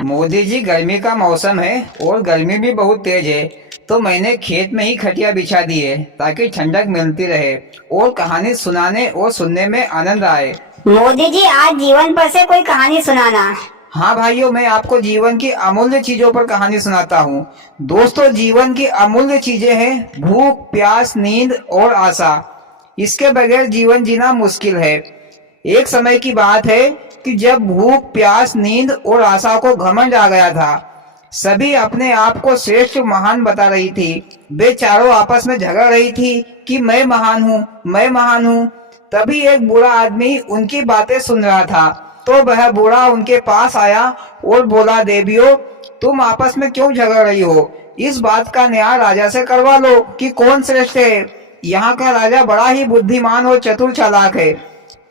मोदी जी, गर्मी का मौसम है और गर्मी भी बहुत तेज है, तो मैंने खेत में ही खटिया बिछा दी है ताकि ठंडक मिलती रहे और कहानी सुनाने और सुनने में आनंद आए। मोदी जी, आज जीवन पर से कोई कहानी सुनाना। हाँ भाइयों, मैं आपको जीवन की अमूल्य चीजों पर कहानी सुनाता हूँ। दोस्तों, जीवन की अमूल्य चीजें हैं भूख, प्यास, नींद और आशा। इसके बगैर जीवन जीना मुश्किल है। एक समय की बात है कि जब भूख, प्यास, नींद और आशा को घमंड आ गया था। सभी अपने आप को श्रेष्ठ, महान बता रही थी। वे चारों आपस में झगड़ रही थी कि मैं महान हूँ, मैं महान हूँ। तभी एक बूढ़ा आदमी उनकी बातें सुन रहा था, तो वह बूढ़ा उनके पास आया और बोला, देवियों, तुम आपस में क्यों झगड़ रही हो? इस बात का न्याय राजा से करवा लो कि कौन श्रेष्ठ है। यहाँ का राजा बड़ा ही बुद्धिमान और चतुर चालाक है।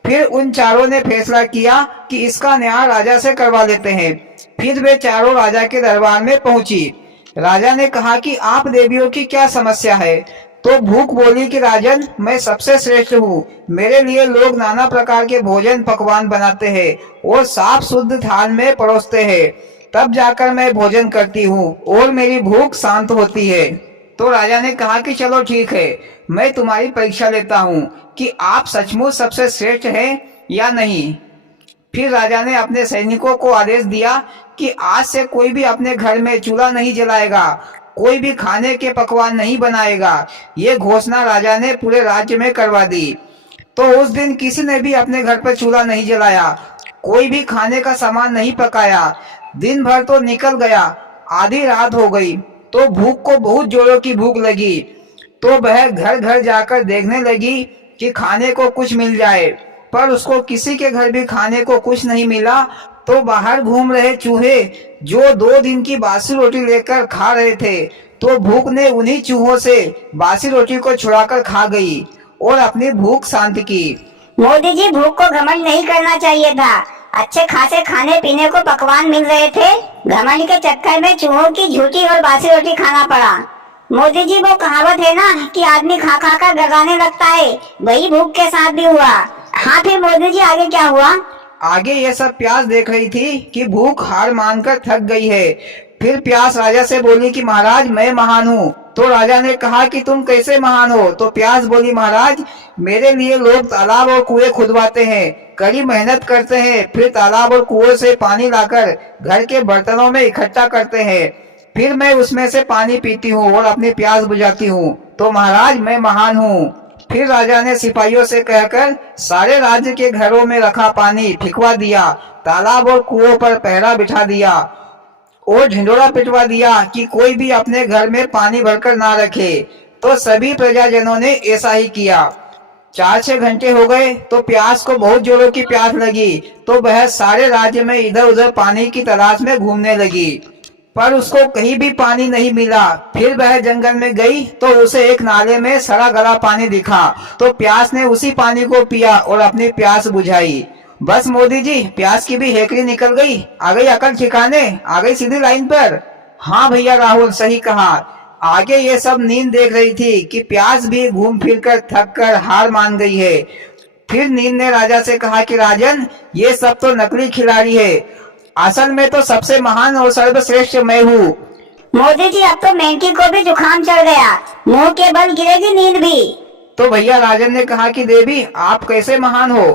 फिर उन चारों ने फैसला किया कि इसका न्याय राजा से करवा लेते हैं। फिर वे चारों राजा के दरबार में पहुंची। राजा ने कहा कि आप देवियों की क्या समस्या है? तो भूख बोली कि राजन, मैं सबसे श्रेष्ठ हूँ। मेरे लिए लोग नाना प्रकार के भोजन पकवान बनाते हैं और साफ शुद्ध थाल में परोसते हैं। तब जाकर मैं भोजन करती हूँ और मेरी भूख शांत होती है। तो राजा ने कहा कि चलो ठीक है, मैं तुम्हारी परीक्षा लेता हूँ कि आप सचमुच सबसे श्रेष्ठ हैं या नहीं। फिर राजा ने अपने सैनिकों को आदेश दिया कि आज से कोई भी अपने घर में चूल्हा नहीं जलाएगा, कोई भी खाने के पकवान नहीं बनाएगा। ये घोषणा राजा ने पूरे राज्य में करवा दी। तो उस दिन किसी ने भी अपने घर पर चूल्हा नहीं जलाया, कोई भी खाने का सामान नहीं पकाया। दिन भर तो निकल गया, आधी रात हो गई, तो भूख को बहुत जोरों की भूख लगी। तो वह घर घर जाकर देखने लगी कि खाने को कुछ मिल जाए, पर उसको किसी के घर भी खाने को कुछ नहीं मिला। तो बाहर घूम रहे चूहे जो 2 दिन की बासी रोटी लेकर खा रहे थे, तो भूख ने उन्हीं चूहों से बासी रोटी को छुड़ाकर खा गई और अपनी भूख शांत की। मोदी जी, भूख को घमंड नहीं करना चाहिए था। अच्छे खासे खाने पीने को पकवान मिल रहे थे। घमंड के चक्कर में चूहों की झूठी और बासी रोटी खाना पड़ा। मोदी जी, वो कहावत है ना कि आदमी खा खा कर डराने लगता है, वही भूख के साथ भी हुआ। हाँ, फिर मोदी जी आगे क्या हुआ? आगे ये सब प्यास देख रही थी कि भूख हार मानकर थक गई है। फिर प्यास राजा से बोली कि महाराज, मैं महान हूँ। तो राजा ने कहा कि तुम कैसे महान हो? तो प्यास बोली, महाराज, मेरे लिए लोग तालाब और कुएं खुदवाते हैं, कड़ी मेहनत करते हैं, फिर तालाब और कुएं से पानी लाकर घर के बर्तनों में इकट्ठा करते हैं, फिर मैं उसमें से पानी पीती हूँ और अपनी प्यास बुझाती हूँ। तो महाराज, मैं महान हूँ। फिर राजा ने सिपाहियों से कहकर सारे राज्य के घरों में रखा पानी फिकवा दिया, तालाब और कुओं पर पहरा बिठा दिया और ढिंढोरा पिटवा दिया कि कोई भी अपने घर में पानी भरकर ना रखे। तो सभी प्रजाजनों ने ऐसा ही किया। 4-6 घंटे हो गए तो प्यास को बहुत जोरों की प्यास लगी, तो वह सारे राज्य में इधर उधर पानी की तलाश में घूमने लगी, पर उसको कहीं भी पानी नहीं मिला। फिर वह जंगल में गई तो उसे एक नाले में सड़ा गला पानी दिखा, तो प्यास ने उसी पानी को पिया और अपनी प्यास बुझाई। बस मोदी जी, प्यास की भी हेकड़ी निकल गई, आ गई अकल ठिकाने, आ गई सीधी लाइन पर। हाँ भैया राहुल, सही कहा। आगे ये सब नींद देख रही थी कि प्यास भी घूम फिर कर थक कर हार मान गई है। फिर नींद ने राजा से कहा कि राजन, ये सब तो नकली खिलाड़ी है, असल में तो सबसे महान और सर्वश्रेष्ठ मैं हूँ। मोदी जी, अब तो मेंढकी को भी जुकाम चढ़ गया, मुंह के बल गिरेगी नींद भी। तो भैया राजन ने कहा कि देवी, आप कैसे महान हो?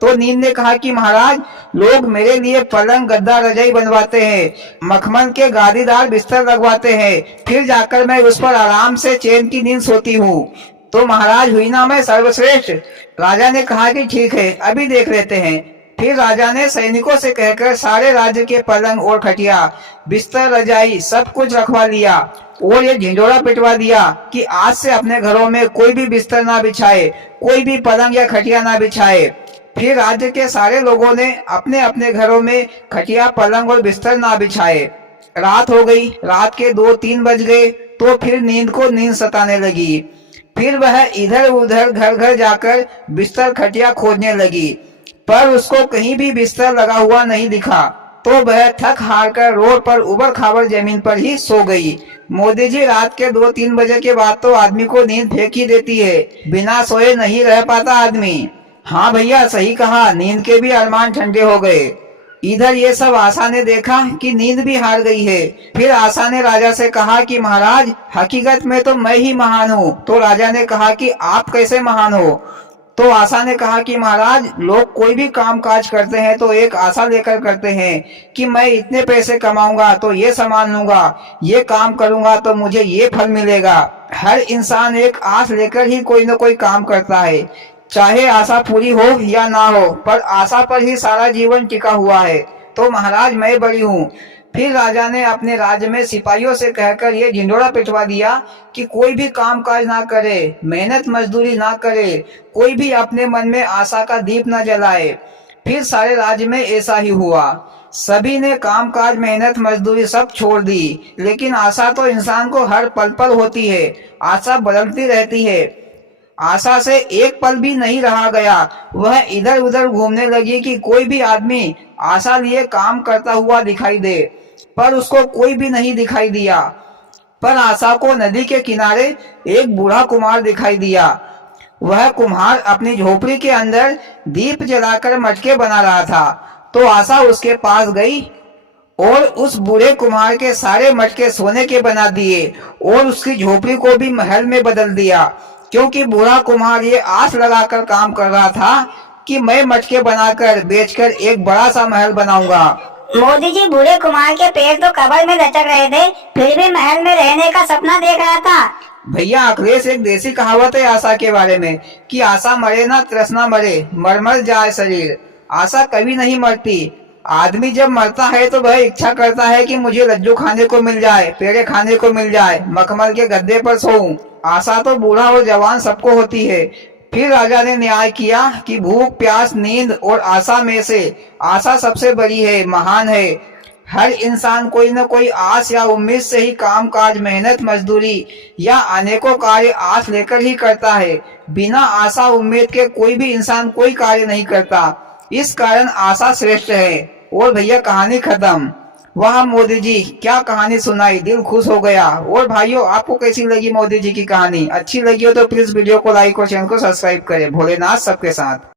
तो नींद ने कहा कि महाराज, लोग मेरे लिए पलंग, गद्दा, रजाई बनवाते हैं, मखमल के गादीदार बिस्तर लगवाते हैं, फिर जाकर मैं उस पर आराम से चैन की नींद सोती हूँ। तो महाराज, हुई ना मैं सर्वश्रेष्ठ? राजा ने कहा कि ठीक है, अभी देख लेते हैं। फिर राजा ने सैनिकों से कहकर सारे राज्य के पलंग और खटिया, बिस्तर, रजाई सब कुछ रखवा लिया और ये ढिंढोरा पिटवा दिया कि आज से अपने घरों में कोई भी बिस्तर ना बिछाए, कोई भी पलंग या खटिया ना बिछाए। फिर राज्य के सारे लोगों ने अपने अपने घरों में खटिया, पलंग और बिस्तर ना बिछाए। रात हो गई, रात के 2-3 बज गए, तो फिर नींद को नींद सताने लगी। फिर वह इधर उधर घर घर जाकर बिस्तर, खटिया खोजने लगी, पर उसको कहीं भी बिस्तर लगा हुआ नहीं दिखा। तो वह थक हार कर रोड पर उबड़ खाबड़ जमीन पर ही सो गई। मोदी जी, रात के 2-3 बजे के बाद तो आदमी को नींद फेंक ही देती है, बिना सोए नहीं रह पाता आदमी। हाँ भैया, सही कहा, नींद के भी अरमान ठंडे हो गए। इधर ये सब आशा ने देखा कि नींद भी हार गई है। फिर आशा ने राजा से कहा कि महाराज, हकीकत में तो मैं ही महान हूँ। तो राजा ने कहा कि आप कैसे महान हो? तो आशा ने कहा कि महाराज, लोग कोई भी काम काज करते हैं तो एक आशा लेकर करते हैं कि मैं इतने पैसे कमाऊंगा तो ये सामान लूंगा, ये काम करूंगा तो मुझे ये फल मिलेगा। हर इंसान एक आस लेकर ही कोई न कोई काम करता है, चाहे आशा पूरी हो या ना हो, पर आशा पर ही सारा जीवन टिका हुआ है। तो महाराज, मैं बड़ी हूँ। फिर राजा ने अपने राज्य में सिपाहियों से कहकर ये ढिंढोरा पिटवा दिया कि कोई भी काम काज ना करे, मेहनत मजदूरी ना करे, कोई भी अपने मन में आशा का दीप न जलाए। फिर सारे राज्य में ऐसा ही हुआ। सभी ने काम काज, मेहनत मजदूरी सब छोड़ दी, लेकिन आशा तो इंसान को हर पल पल होती है। आशा बदलती रहती है। आशा से एक पल भी नहीं रहा गया। वह इधर उधर घूमने लगी कि कोई भी आदमी आशा लिए काम करता हुआ दिखाई दे, पर उसको कोई भी नहीं दिखाई दिया। पर आशा को नदी के किनारे एक बूढ़ा कुम्हार दिखाई दिया। वह कुम्हार अपनी झोपड़ी के अंदर दीप जलाकर मटके बना रहा था। तो आशा उसके पास गई और उस बूढ़े कुम्हार के सारे मटके सोने के बना दिए और उसकी झोपड़ी को भी महल में बदल दिया, क्योंकि बूढ़ा कुम्हार ये आस लगाकर काम कर रहा था कि मैं मटके बनाकर बेचकर एक बड़ा सा महल बनाऊंगा। मोदी जी, बूढ़े कुमार के पैर तो कब्र में लटक रहे थे, फिर भी महल में रहने का सपना देख रहा था। भैया अखिलेश, एक देसी कहावत है आशा के बारे में कि आशा मरे ना तृष्णा मरे, मर मर जाए शरीर। आशा कभी नहीं मरती। आदमी जब मरता है तो वह इच्छा करता है कि मुझे लज्जू खाने को मिल जाए, पेड़े खाने को मिल जाए, मखमल के गद्दे पर सोऊं। आशा तो बूढ़ा और जवान सबको होती है। फिर राजा ने न्याय किया कि भूख, प्यास, नींद और आशा में से आशा सबसे बड़ी है, महान है। हर इंसान कोई न कोई आस या उम्मीद से ही काम काज, मेहनत मजदूरी या अनेकों कार्य आस लेकर ही करता है। बिना आशा उम्मीद के कोई भी इंसान कोई कार्य नहीं करता। इस कारण आशा श्रेष्ठ है। और भैया, कहानी खत्म। वाह मोदी जी, क्या कहानी सुनाई, दिल खुश हो गया। और भाइयों, आपको कैसी लगी मोदी जी की कहानी? अच्छी लगी हो तो प्लीज वीडियो को लाइक और चैनल को सब्सक्राइब करें। भोलेनाथ सबके साथ।